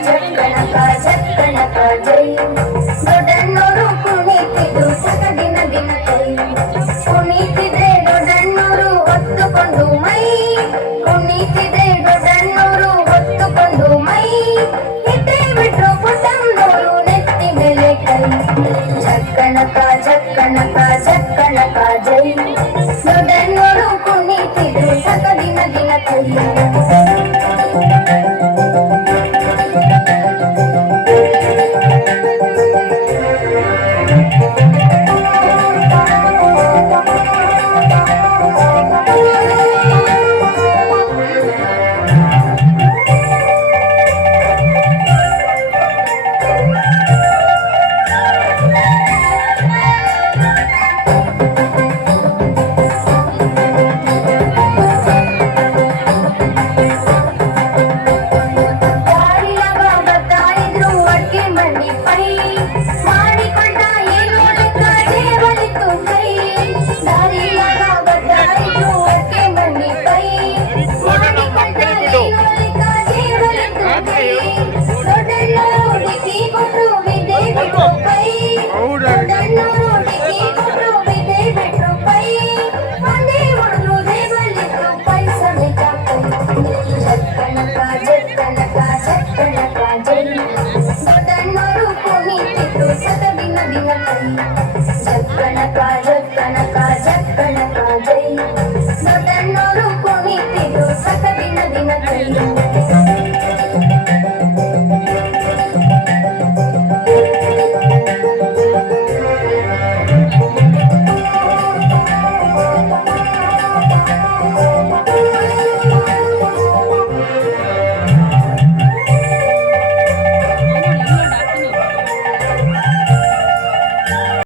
ಜಕ್ಕಣಕ ಜಕ್ಕಣಕ ಜೈ ದೊಡ್ಡಣ್ಣೋರು ಕುಣಿತಿದ್ರು ಸಕ ದಿನ ದಿನ ಕೈ ಕುಣಿತಿದೆ ದೊಡ್ಡಣ್ಣೋರು ಹೊತ್ತುಕೊಂಡು ಮೈ ಕುಣಿತಿದೆ ದೊಡ್ಡಣ್ಣೋರು ಹೊತ್ತುಕೊಂಡು ಮೈ ಇಟ್ಟೇ ಬಿಟ್ರು ಪುಟ್ಟಮ್ಮನೋರು ನೆತ್ತಿ ಮೇಲೆ ಕೈ ಜಕ್ಕಣಕ ಜಕ್ಕಣಕ ಜಕ್ಕಣಕ ಜೈ ದೊಡ್ಡಣ್ಣೋರು ಕುಣಿತಿದ್ರು ಸಕ ದಿನ ದಿನ ಕೈ ಜಕ್ಕಣಕ ಜಕ್ಕಣಕ ಜಕ್ಕಣಕ ಜೈ ದೊಡ್ಡಣ್ಣೋರು ಕುಣಿತಿದ್ರು ಸಕ ದಿನ ದಿನ ಕೈ